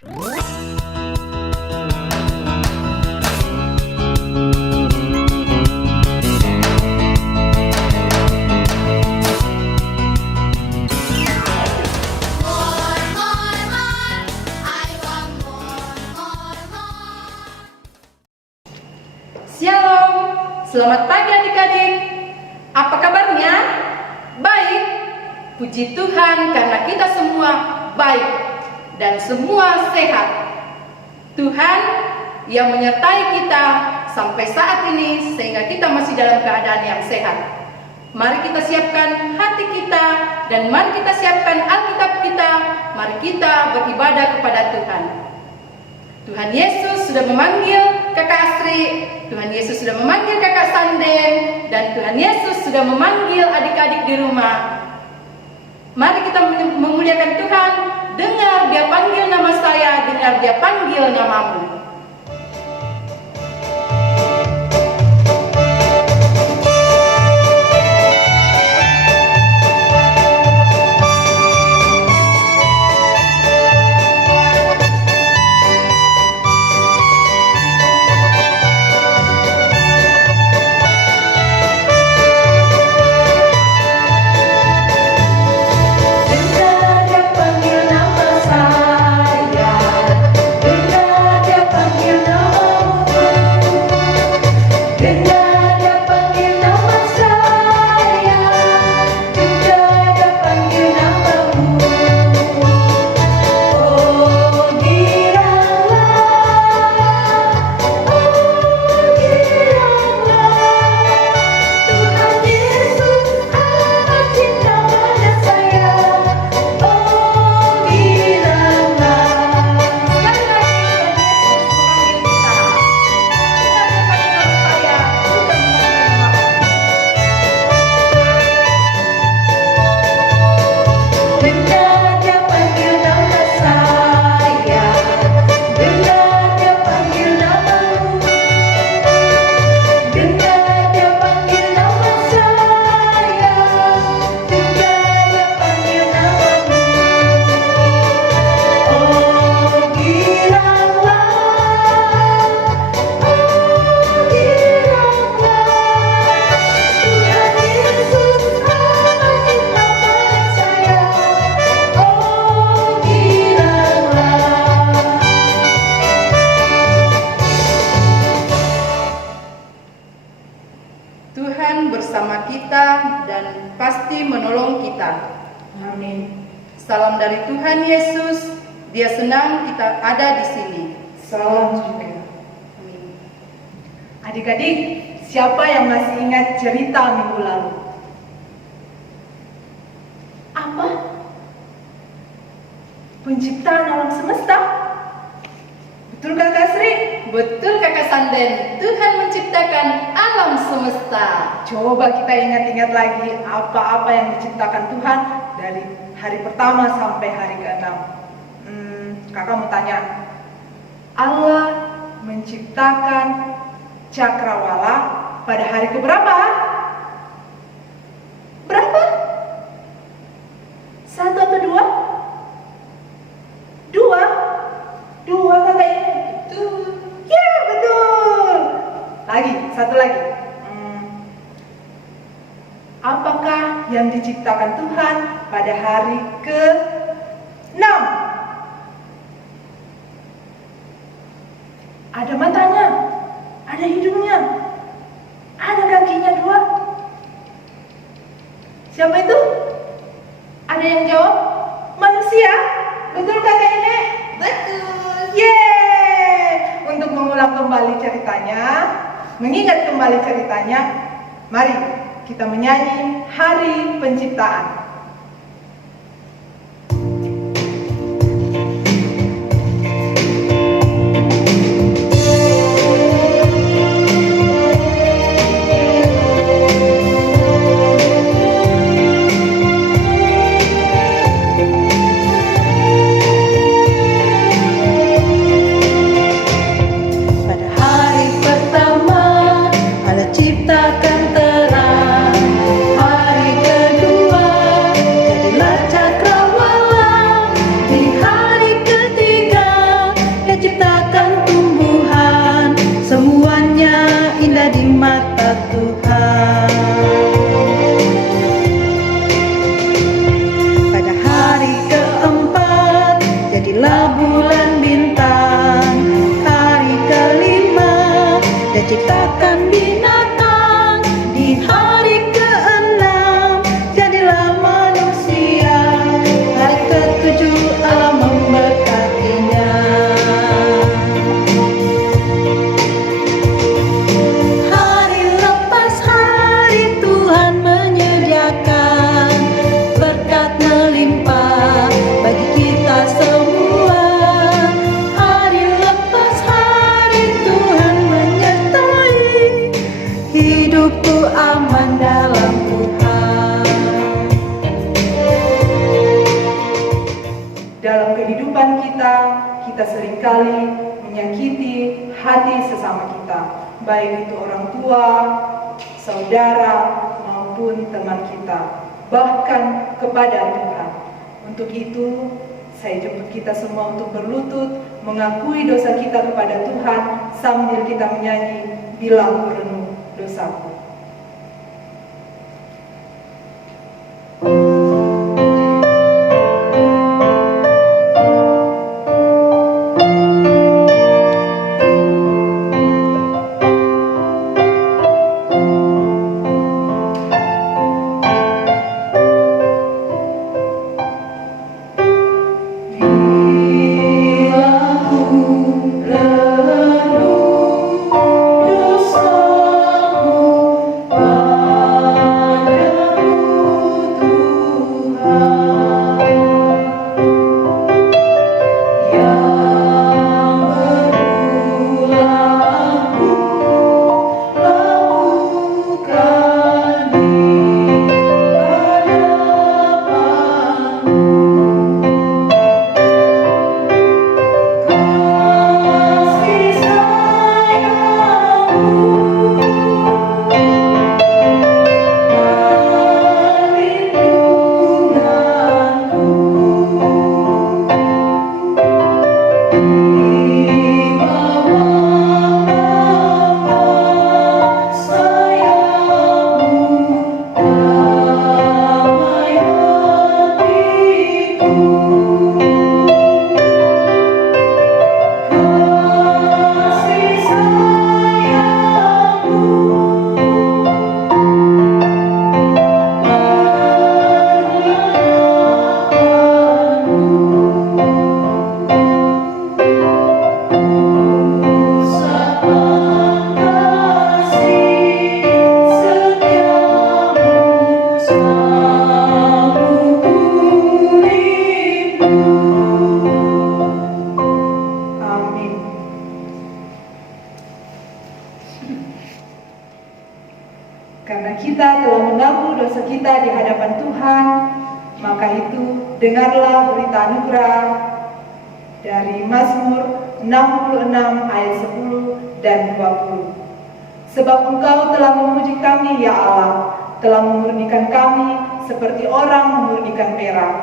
Shalom, selamat pagi adik-adik. Apa kabarnya? Baik. Puji Tuhan karena kita semua baik dan semua sehat. Tuhan yang menyertai kita sampai saat ini sehingga kita masih dalam keadaan yang sehat. Mari kita siapkan hati kita dan mari kita siapkan Alkitab kita. Mari kita beribadah kepada Tuhan. Tuhan Yesus sudah memanggil Kakak Astri, Tuhan Yesus sudah memanggil Kakak Sanden, dan Tuhan Yesus sudah memanggil adik-adik di rumah. Mari kita memuliakan Tuhan. Dengar Dia panggil nama saya, dengar Dia panggil namamu. Tuhan bersama kita dan pasti menolong kita. Amin. Salam dari Tuhan Yesus. Dia senang kita ada di sini. Salam juga. Amin. Adik-adik, siapa yang masih ingat cerita minggu lalu? Apa? Penciptaan alam semesta? Betul Kakak Sri? Betul Kakak Sanden, Tuhan menciptakan alam semesta. Coba kita ingat-ingat lagi apa-apa yang diciptakan Tuhan dari hari pertama sampai hari ke-6. Kakak mau tanya, Allah menciptakan cakrawala pada hari keberapa? Berapa? 1 atau 2? 2? 2 kakak ini? Betul. Ya betul. Lagi, satu lagi. Apakah yang diciptakan Tuhan pada hari ke-6? Ada matanya, ada hidungnya, ada kakinya 2. Siapa itu? Ada yang jawab? Manusia? Betul kakak ini? Betul. Yeay! Untuk mengulang kembali ceritanya, mengingat kembali ceritanya, mari kita menyanyi Hari Penciptaan. Ciptakan terang, hari kedua Dalam kehidupan kita, kita seringkali menyakiti hati sesama kita, baik itu orang tua, saudara, maupun teman kita, bahkan kepada Tuhan. Untuk itu, saya jemput kita semua untuk berlutut, mengakui dosa kita kepada Tuhan, sambil kita menyanyi, "Bila ku renung dosaku." Karena kita telah mengaku dosa kita di hadapan Tuhan, maka itu dengarlah berita anugerah dari Mazmur 66 ayat 10 dan 20. Sebab Engkau telah memuji kami, ya Allah, telah memurnikan kami seperti orang memurnikan perak.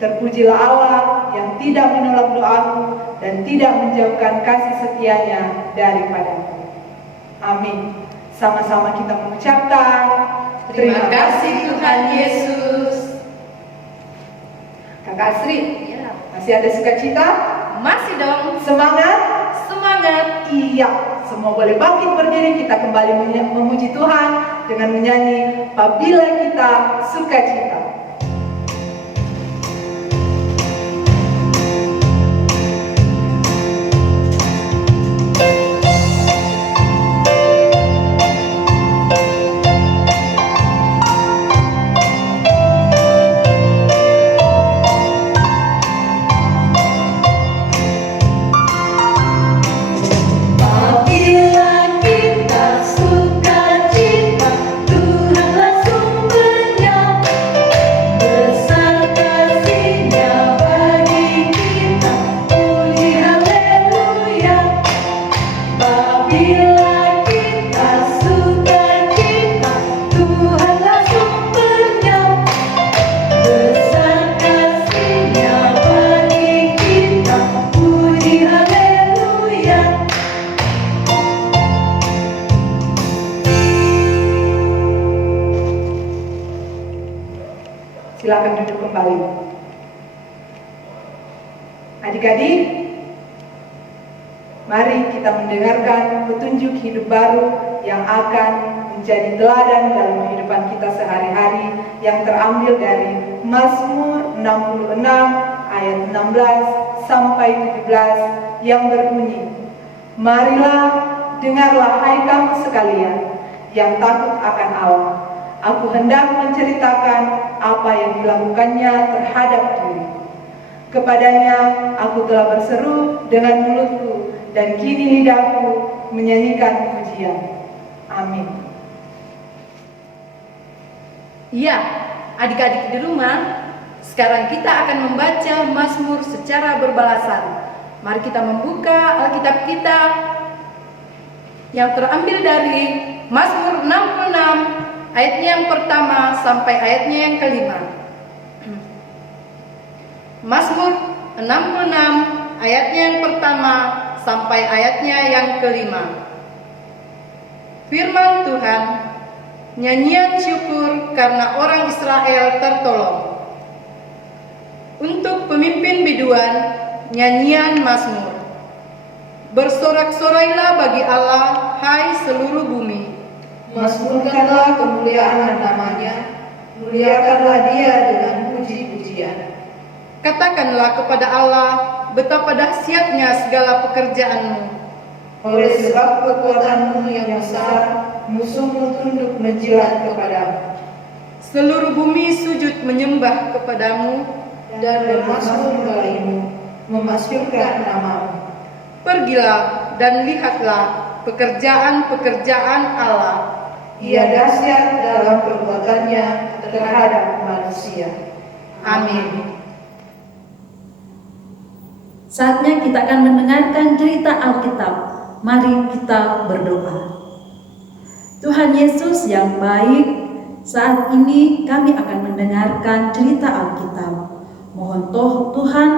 Terpujilah Allah yang tidak menolak doaku dan tidak menjauhkan kasih setianya daripadaku. Amin. Sama-sama kita mengucapkan Terima kasih Tuhan Yesus. Kakak Sri, Ya, masih ada sukacita? masih dong. Semangat? Semangat. Iya, semua boleh bangkit berdiri, kita kembali memuji Tuhan dengan menyanyi "Apabila Kita Sukacita". Apabila kita sukacita, Tuhanlah sumbernya, besar kasih-Nya bagi kita, puji haleluya. Apabila kita sukacita, Tuhanlah sumbernya, besar kasih-Nya bagi kita, puji haleluya. Silakan duduk kembali. Adik-adik, mari kita mendengarkan petunjuk hidup baru yang akan menjadi teladan dalam kehidupan kita sehari-hari, yang terambil dari Mazmur 66 ayat 16 sampai 17 yang berbunyi, "Marilah, dengarlah hai kamu sekalian yang takut akan Allah. Aku hendak menceritakan apa yang dilakukannya terhadap diriku. Kepadanya aku telah berseru dengan mulutku, dan kini lidahku menyanyikan pujian." Amin. Iya, adik-adik di rumah, Sekarang kita akan membaca Mazmur secara berbalasan. Mari kita membuka Alkitab kita yang terambil dari Mazmur 66 ayatnya yang pertama sampai ayatnya yang kelima. Mazmur 66 ayatnya yang pertama sampai ayatnya yang kelima. Firman Tuhan, nyanyian syukur karena orang Israel tertolong. Untuk pemimpin biduan, nyanyian Mazmur. Bersorak-sorailah bagi Allah, hai seluruh bumi. Mazmurkanlah kemuliaan namanya, muliakanlah dia dengan puji-pujian. Katakanlah kepada Allah, betapa dahsyatnya segala pekerjaanmu. Oleh sebab kekuatanmu yang besar, musuhmu tunduk menjilat kepadamu. Seluruh bumi sujud menyembah kepadamu, Dan bermasmur bagimu, memasyurkan namamu. pergilah dan lihatlah pekerjaan-pekerjaan Allah. Ia dahsyat dalam perbuatannya terhadap manusia. Amin. Saatnya kita akan mendengarkan cerita Alkitab. Mari kita berdoa. Tuhan Yesus yang baik, saat ini kami akan mendengarkan cerita Alkitab. Mohon Tuhan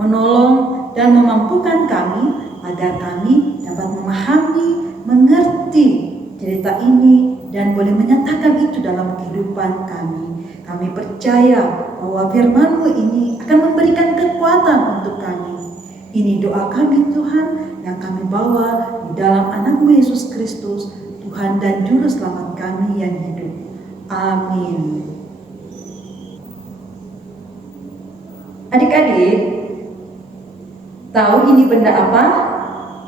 menolong dan memampukan kami agar kami dapat memahami, mengerti cerita ini dan boleh menyatakan itu dalam kehidupan kami. Kami percaya bahwa firman-Mu ini akan memberikan kekuatan untuk kami. Ini doa kami Tuhan yang kami bawa di dalam anak-Mu Yesus Kristus, Tuhan dan Juru Selamat kami yang hidup. Amin. Adik-adik, tahu ini benda apa?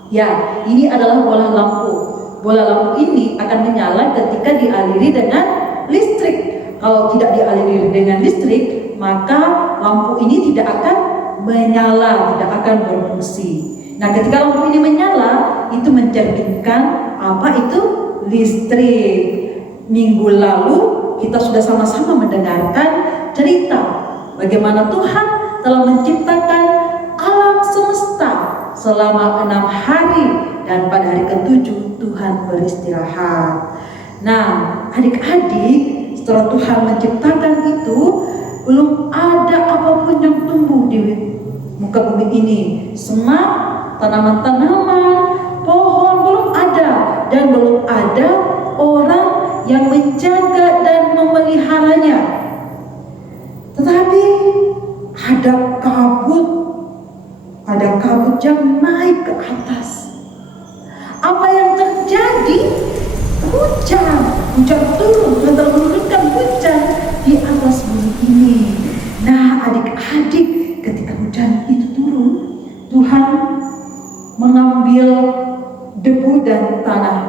Ya, ini adalah bola lampu. Bola lampu ini akan menyala ketika dialiri dengan listrik. Kalau tidak dialiri dengan listrik, maka lampu ini tidak akan menyala, tidak akan berfungsi. Nah, ketika lampu ini menyala, itu mencerminkan apa itu? Listrik. Minggu lalu kita sudah sama-sama mendengarkan cerita bagaimana Tuhan telah menciptakan alam semesta selama 6 hari dan pada hari ke-7 Tuhan beristirahat. Nah, adik-adik, setelah Tuhan menciptakan itu, belum ada apapun yang tumbuh di muka bumi ini. Semak, tanaman-tanaman, pohon belum ada, dan belum ada orang yang menjaga dan memeliharanya. Tetapi ada kabut yang naik ke atas. Apa yang terjadi? Hujan turun, Tuhan telah menurunkan hujan di atas bumi ini. Nah, adik-adik, ketika hujan itu turun, Tuhan mengambil debu dan tanah.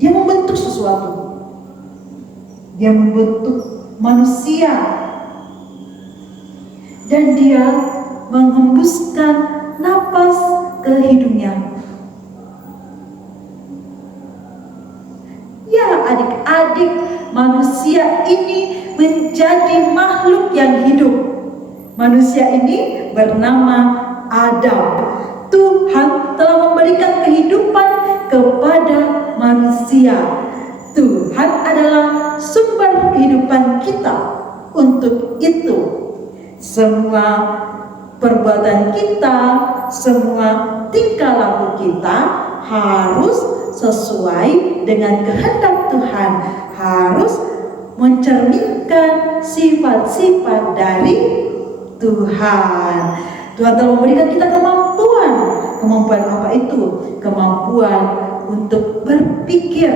Dia membentuk sesuatu. Dia membentuk manusia. Dan dia menghembuskan napas ke hidungnya. Ya, adik-adik, manusia ini menjadi makhluk yang hidup. Manusia ini bernama Adam. Tuhan telah memberikan kehidupan kepada manusia. Tuhan adalah sumber kehidupan kita. Untuk itu, semua perbuatan kita, semua tingkah laku kita harus sesuai dengan kehendak Tuhan, harus mencerminkan sifat-sifat dari Tuhan. Tuhan telah memberikan kita kemampuan. Kemampuan apa itu? Kemampuan untuk berpikir,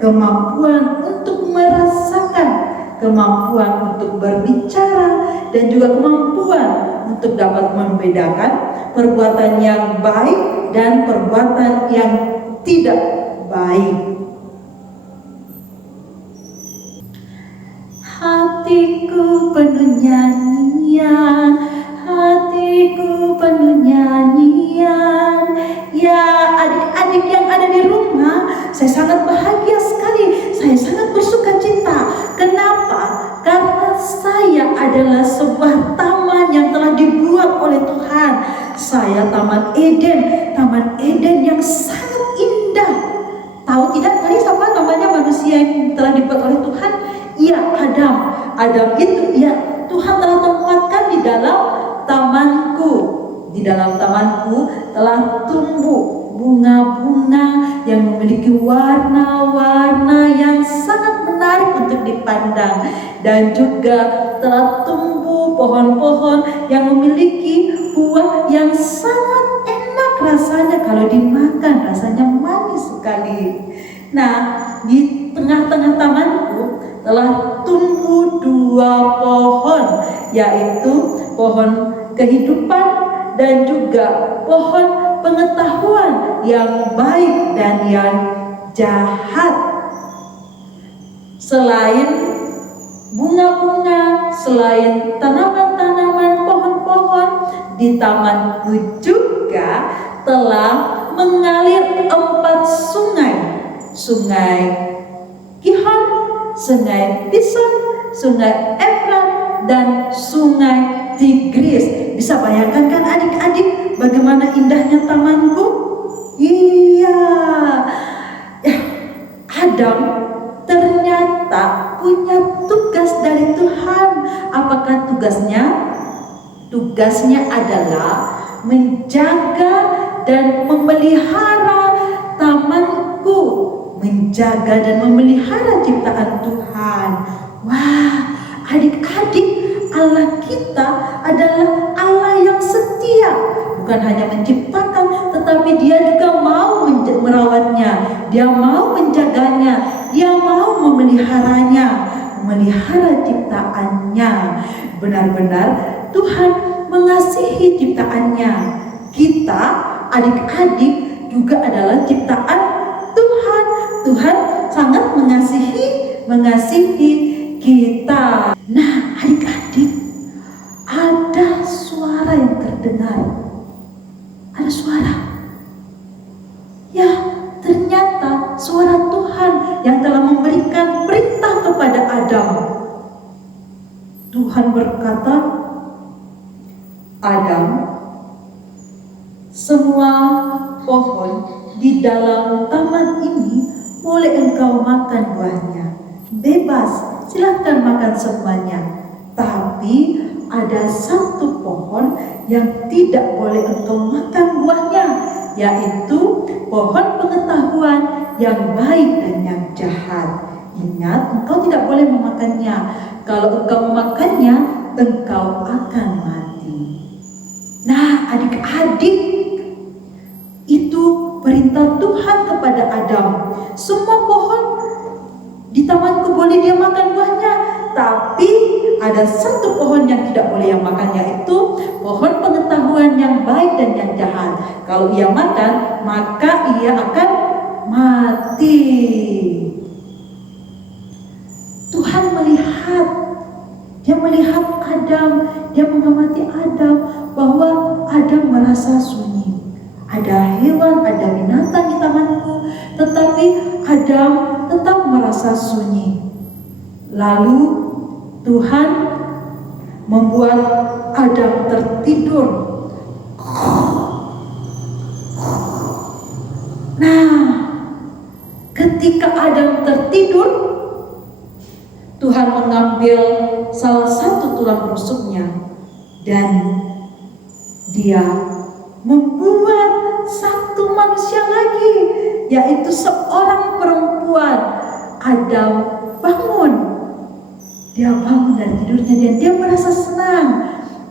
kemampuan untuk merasakan, kemampuan untuk berbicara, dan juga kemampuan untuk dapat membedakan perbuatan yang baik dan perbuatan yang tidak baik. Hatiku penuh nyanyian, hatiku penuh nyanyian. Ya, adik-adik yang ada di rumah, saya sangat bahagia sekali, saya sangat bersuka cita. Kenapa? Karena saya adalah saya Taman Eden yang sangat indah. Tahu tidak tadi siapa namanya manusia yang telah dibuat oleh Tuhan? Iya, Adam. Adam itu ya Tuhan telah tempatkan di dalam tamanku. Di dalam tamanku telah tumbuh bunga-bunga yang memiliki warna-warna yang sangat menarik untuk dipandang, dan juga telah tumbuh pohon-pohon yang memiliki buah yang sangat enak rasanya, kalau dimakan rasanya manis sekali. Nah, di tengah-tengah tamanku telah tumbuh 2 pohon, yaitu pohon kehidupan dan juga pohon pengetahuan yang baik dan yang jahat. Selain bunga-bunga, selain tanaman-tanaman, pohon-pohon, di tamanku juga telah mengalir 4 sungai. Sungai Gihon, Sungai Pison, Sungai Efrat, dan Sungai Tigris. Bisa bayangkan kan adik-adik bagaimana indahnya tamanku? Iya. Adam ternyata punya tugas dari Tuhan. Apakah tugasnya? Tugasnya adalah menjaga dan memelihara tamanku, menjaga dan memelihara ciptaan Tuhan. Wah, adik-adik, Allah kita adalah Allah yang setia. Bukan hanya menciptakan, tetapi Dia juga mau merawatnya, Dia mau menjaganya, Dia mau memeliharanya, memelihara ciptaannya. Benar-benar Tuhan mengasihi ciptaannya. Kita, adik-adik, juga adalah ciptaan Tuhan. Tuhan sangat mengasihi kita. Nah, adik-adik, ada suara yang terdengar. Ada suara. Ya, ternyata suara Tuhan yang telah memberikan perintah kepada Adam. Tuhan berkata, Adam, semua pohon di dalam taman ini boleh engkau makan buahnya. Bebas, silakan makan semuanya. Tapi ada satu pohon yang tidak boleh engkau makan buahnya, yaitu pohon pengetahuan yang baik dan yang jahat. Ingat, engkau tidak boleh memakannya. Kalau engkau memakannya, engkau akan mati. Nah, adik-adik, itu perintah Tuhan kepada Adam. Semua pohon di tamanku boleh dia makan buahnya, tapi ada satu pohon yang tidak boleh yang makan, yaitu pohon pengetahuan yang baik dan yang jahat. Kalau ia makan, maka ia akan mati. Tuhan melihat, Dia melihat Adam, Dia mengamati Adam, bahwa Adam merasa sunyi. Ada hewan, ada binatang di tamanku, tetapi Adam tetap merasa sunyi. Lalu Tuhan membuat Adam tertidur. Nah, ketika Adam tertidur, Tuhan mengambil salah satu tulang rusuknya dan Dia membuat satu manusia lagi, yaitu seorang perempuan. Adam bangun. Dia bangun dari tidurnya dan dia merasa senang.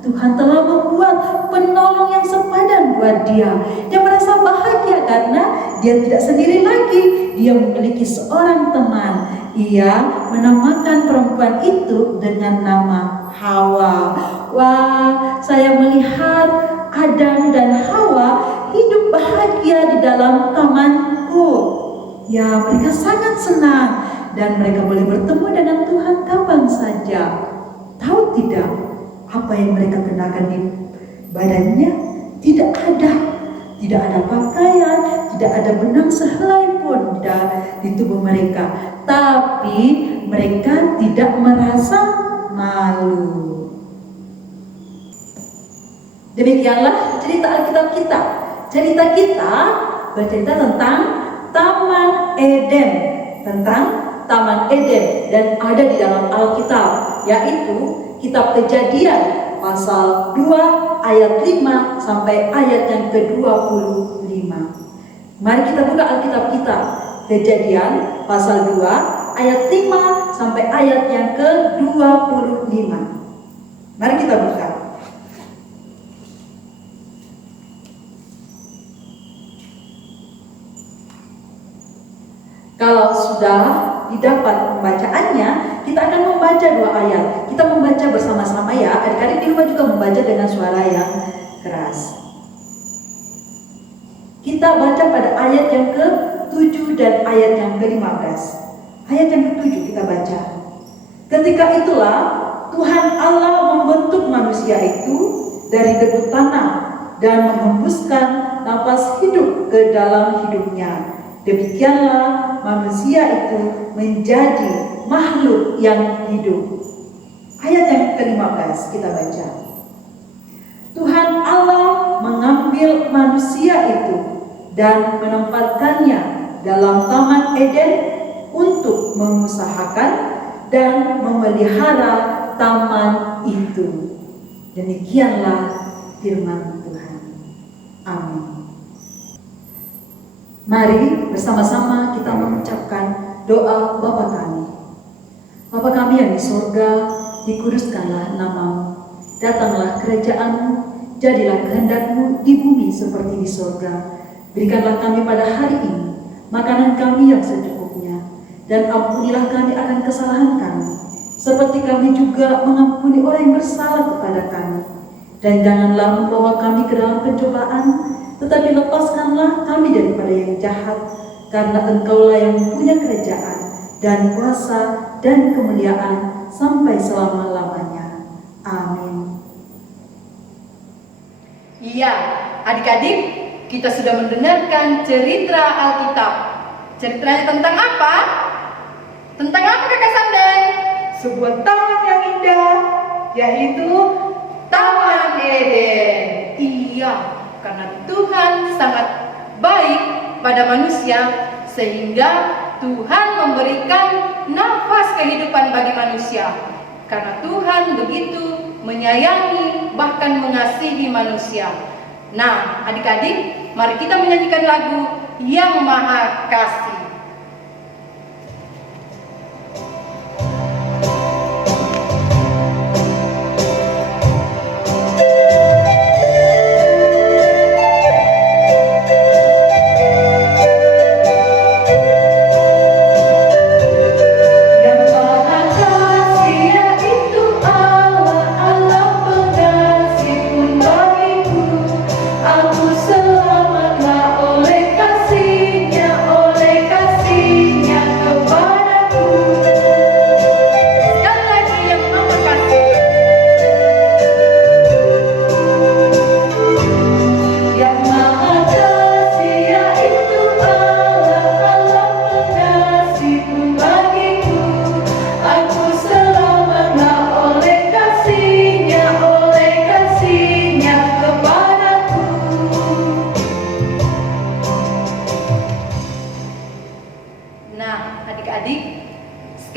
Tuhan telah membuat penolong yang sepadan buat dia. Dia merasa bahagia karena dia tidak sendiri lagi. Dia memiliki seorang teman. Ia menamakan perempuan itu dengan nama Hawa. Wah, saya melihat Adam dan Hawa hidup bahagia di dalam tamanku. Ya, mereka sangat senang dan mereka boleh bertemu dengan Tuhan kapan saja. Tahu tidak apa yang mereka kenakan di badannya? Tidak ada pakaian, tidak ada benang sehelai pun di tubuh mereka. Tapi mereka tidak merasa malu. Demikianlah cerita Alkitab kita. Cerita kita bercerita tentang Taman Eden, dan ada di dalam Alkitab, yaitu kitab Kejadian pasal 2 ayat 5 sampai ayat yang ke-25. Mari kita buka Alkitab kita, Kejadian pasal 2 ayat 5 sampai ayat yang ke-25. Mari kita buka. Kalau sudah didapat pembacaannya, kita akan membaca 2 ayat. Kita membaca bersama-sama ya. Adik-adik di rumah juga membaca dengan suara yang keras. Kita baca pada ayat yang ke-7 dan ayat yang ke-15. Ayat yang ke-7 kita baca. Ketika itulah Tuhan Allah membentuk manusia itu dari debu tanah dan menghembuskan napas hidup ke dalam hidupnya. Demikianlah manusia itu menjadi makhluk yang hidup. Ayat yang ke-15 kita baca. Tuhan Allah mengambil manusia itu dan menempatkannya dalam Taman Eden untuk mengusahakan dan memelihara taman itu. Demikianlah firman Tuhan. Amin. Mari bersama-sama kita mengucapkan doa Bapa kami. Bapa kami yang di surga, dikuduskanlah namamu. Datanglah kerajaan-Mu, jadilah kehendak-Mu di bumi seperti di surga. Berikanlah kami pada hari ini makanan kami yang secukupnya, dan ampunilah kami akan kesalahan kami, seperti kami juga mengampuni orang yang bersalah kepada kami. Dan janganlah membawa kami ke dalam pencobaan, tetapi lepaskanlah kami daripada yang jahat, karena Engkaulah yang punya kerajaan dan kuasa dan kemuliaan sampai selama-lamanya. Amin. Iya, adik-adik, kita sudah mendengarkan cerita Alkitab. Ceritanya tentang apa? Tentang apa Kakak Sanden? Sebuah taman yang indah, yaitu Taman Eden. Iya, karena Tuhan sangat baik pada manusia, sehingga Tuhan memberikan nafas kehidupan bagi manusia. Karena Tuhan begitu menyayangi bahkan mengasihi manusia. Nah, adik-adik, mari kita menyanyikan lagu Yang Maha Kasih.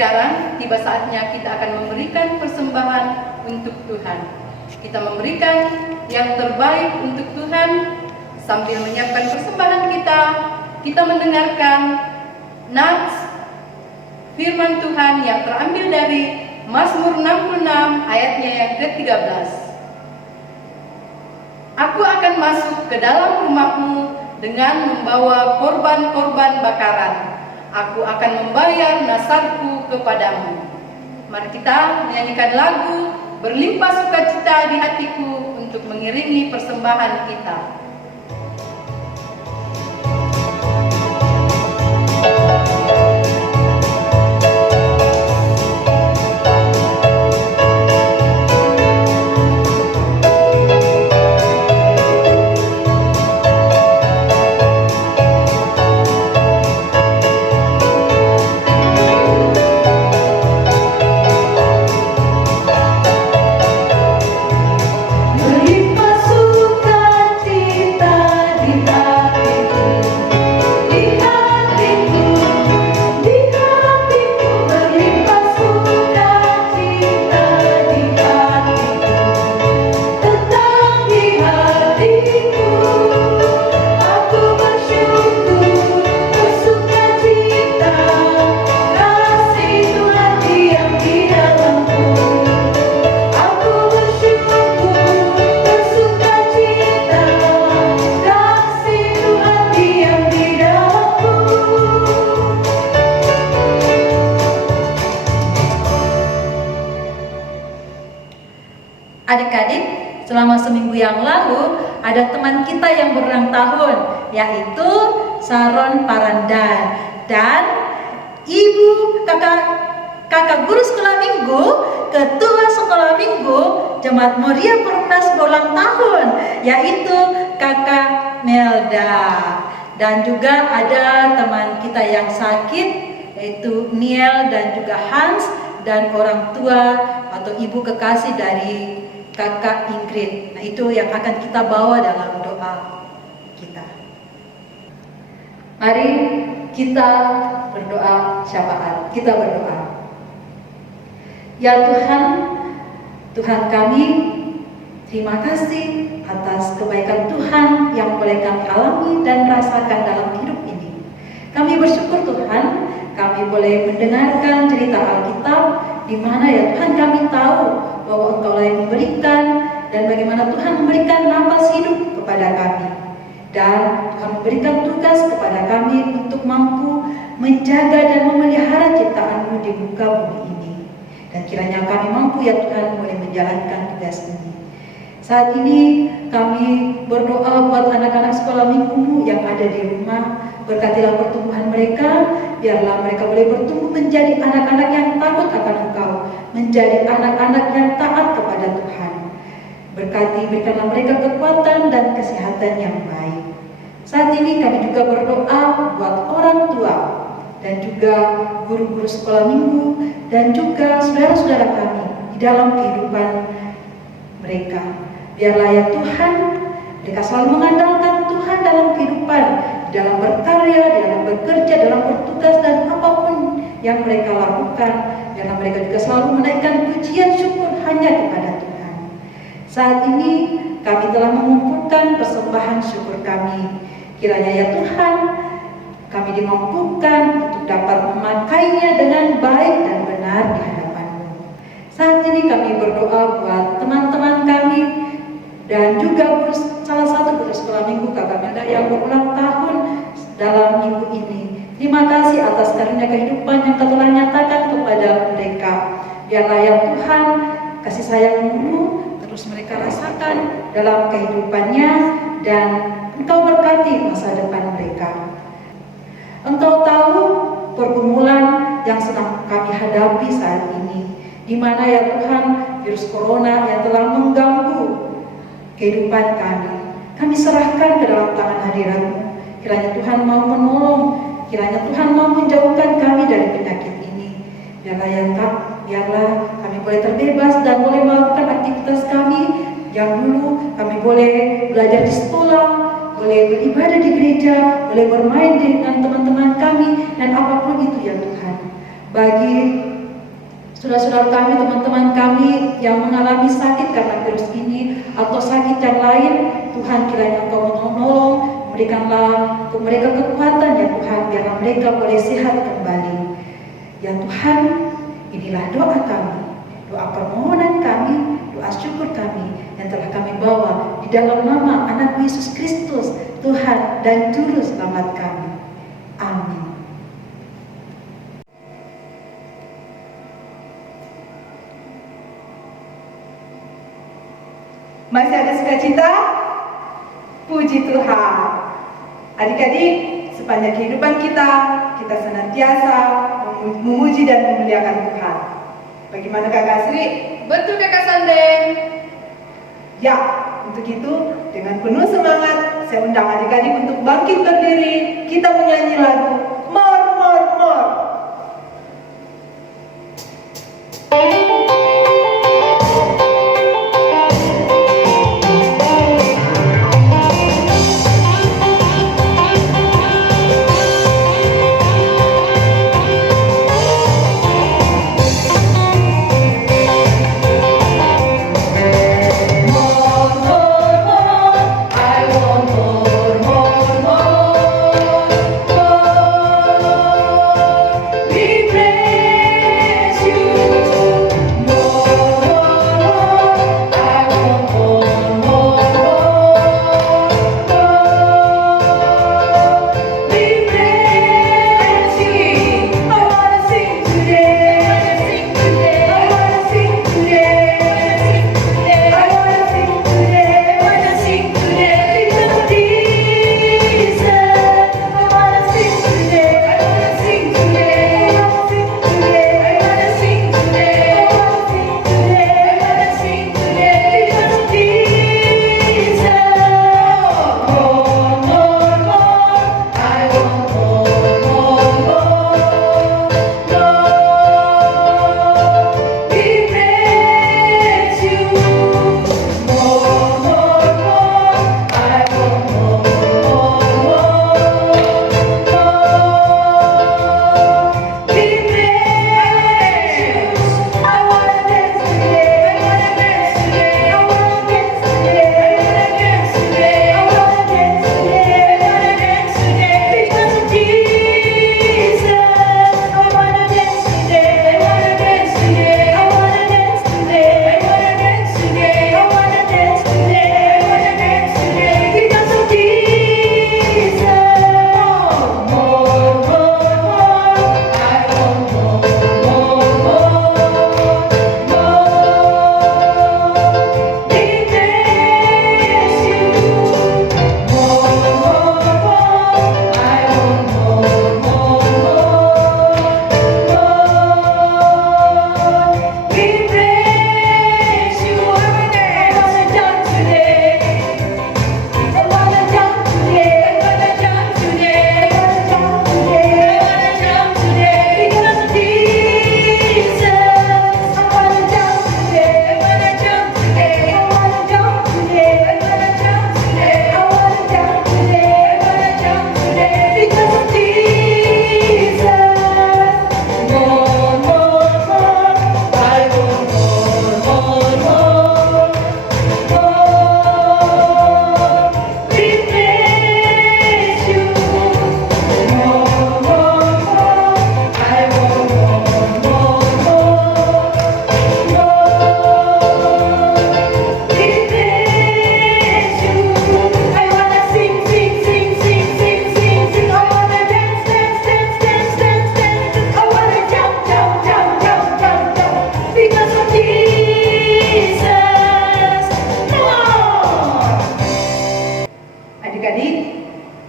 Sekarang tiba saatnya kita akan memberikan persembahan untuk Tuhan. Kita memberikan yang terbaik untuk Tuhan. Sambil menyiapkan persembahan kita mendengarkan nats firman Tuhan yang terambil dari Mazmur 66 ayatnya yang ke-13. Aku akan masuk ke dalam rumahmu dengan membawa korban-korban bakaran. Aku akan membayar nasarku kepadamu. Mari kita menyanyikan lagu Berlimpah Sukacita di Hatiku untuk mengiringi persembahan kita. Berlimpah yang lalu ada teman kita yang berulang tahun, yaitu Saron Parandan dan Ibu kakak guru sekolah minggu, ketua sekolah minggu Jemaat Moria Perumnas berulang tahun, yaitu Kakak Melda. Dan juga ada teman kita yang sakit, yaitu Niel dan juga Hans, dan orang tua atau ibu kekasih dari Kakak Ingrid. Nah, itu yang akan kita bawa dalam doa kita. Mari kita berdoa syafaat. Kita berdoa. Ya Tuhan, Tuhan kami, terima kasih atas kebaikan Tuhan yang boleh kami alami dan rasakan dalam hidup ini. Kami bersyukur Tuhan, kami boleh mendengarkan cerita Alkitab, di mana ya Tuhan kami tahu bahwa Engkau yang memberikan dan bagaimana Tuhan memberikan nafas hidup kepada kami. Dan Tuhan memberikan tugas kepada kami untuk mampu menjaga dan memelihara ciptaan-Mu di muka bumi ini. Dan kiranya kami mampu ya Tuhan boleh menjalankan tugas ini. Saat ini kami berdoa buat anak-anak sekolah minggu yang ada di rumah. Berkatilah pertumbuhan mereka, biarlah mereka boleh bertumbuh menjadi anak-anak yang takut akan Engkau, menjadi anak-anak yang taat kepada Tuhan. Berkati, berikanlah mereka kekuatan dan kesehatan yang baik. Saat ini kami juga berdoa buat orang tua dan juga guru-guru sekolah minggu dan juga saudara-saudara kami di dalam kehidupan mereka. Biarlah ya Tuhan, mereka selalu mengandalkan Tuhan dalam kehidupan, di dalam berkarya, di dalam bekerja, dalam bertugas dan apapun yang mereka lakukan. Biarlah mereka juga selalu menaikkan pujian syukur hanya kepada Tuhan. Saat ini kami telah mengumpulkan persembahan syukur kami. Kiranya ya Tuhan, kami dimampukan untuk dapat memakainya dengan baik dan benar di hadapan-Mu. Saat ini kami berdoa buat teman-teman kami dan juga salah satu guru sekolah minggu Kakak Melda yang berulang tahun dalam minggu ini. Terima kasih atas karunia kehidupan yang Kau telah nyatakan kepada mereka. Biarlah ya Tuhan, kasih sayang-Mu terus mereka rasakan dalam kehidupannya dan Engkau berkati masa depan mereka. Engkau tahu pergumulan yang sedang kami hadapi saat ini, di mana ya Tuhan virus corona yang telah mengganggu kehidupan kami. Kami serahkan ke dalam tangan hadirat-Mu. Kiranya Tuhan mau menolong, kiranya Tuhan mau menjauhkan kami dari penyakit ini. Biarlah kami boleh terbebas dan boleh melakukan aktivitas kami yang dulu kami boleh belajar di sekolah, boleh beribadah di gereja, boleh bermain dengan teman-teman kami, dan apapun itu ya Tuhan. Bagi saudara-saudara kami, teman-teman kami yang mengalami sakit karena virus ini atau sakit yang lain, Tuhan kiranya Engkau menolong, berikanlah untuk mereka kekuatan ya Tuhan, biarlah mereka boleh sehat kembali. Ya Tuhan, inilah doa kami, doa permohonan kami, doa syukur kami yang telah kami bawa di dalam nama anak Yesus Kristus, Tuhan dan Juru Selamat kami. Amin. Masih ada sukacita? Puji Tuhan. Adik-adik, sepanjang kehidupan kita senantiasa memuji dan memuliakan Tuhan. Bagaimana Kakak Sri? Betul Kakak Sandeng. Ya, untuk itu dengan penuh semangat saya undang adik-adik untuk bangkit berdiri. Kita menyanyi lagu More, More, More. I want more, more, more.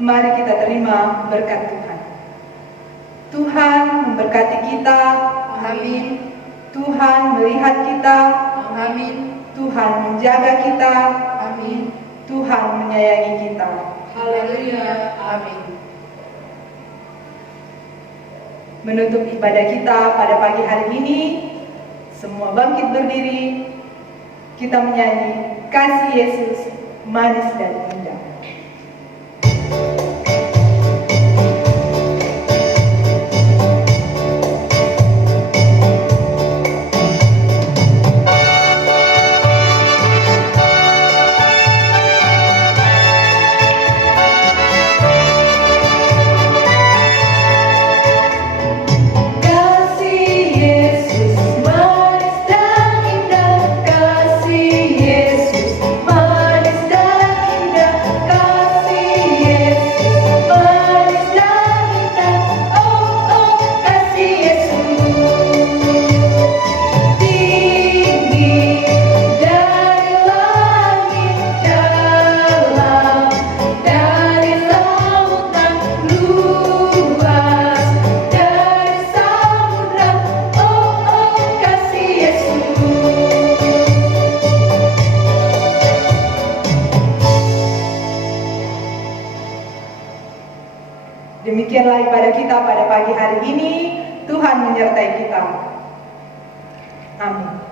Mari kita terima berkat Tuhan. Tuhan memberkati kita. Amin. Tuhan melihat kita. Amin. Tuhan menjaga kita. Amin. Tuhan menyayangi kita. Haleluya. Amin. Menutup ibadah kita pada pagi hari ini, semua bangkit berdiri. Kita menyanyi kasih Yesus manis dan indah. Demikianlah ibadah kita pada pagi hari ini. Tuhan menyertai kita. Amin.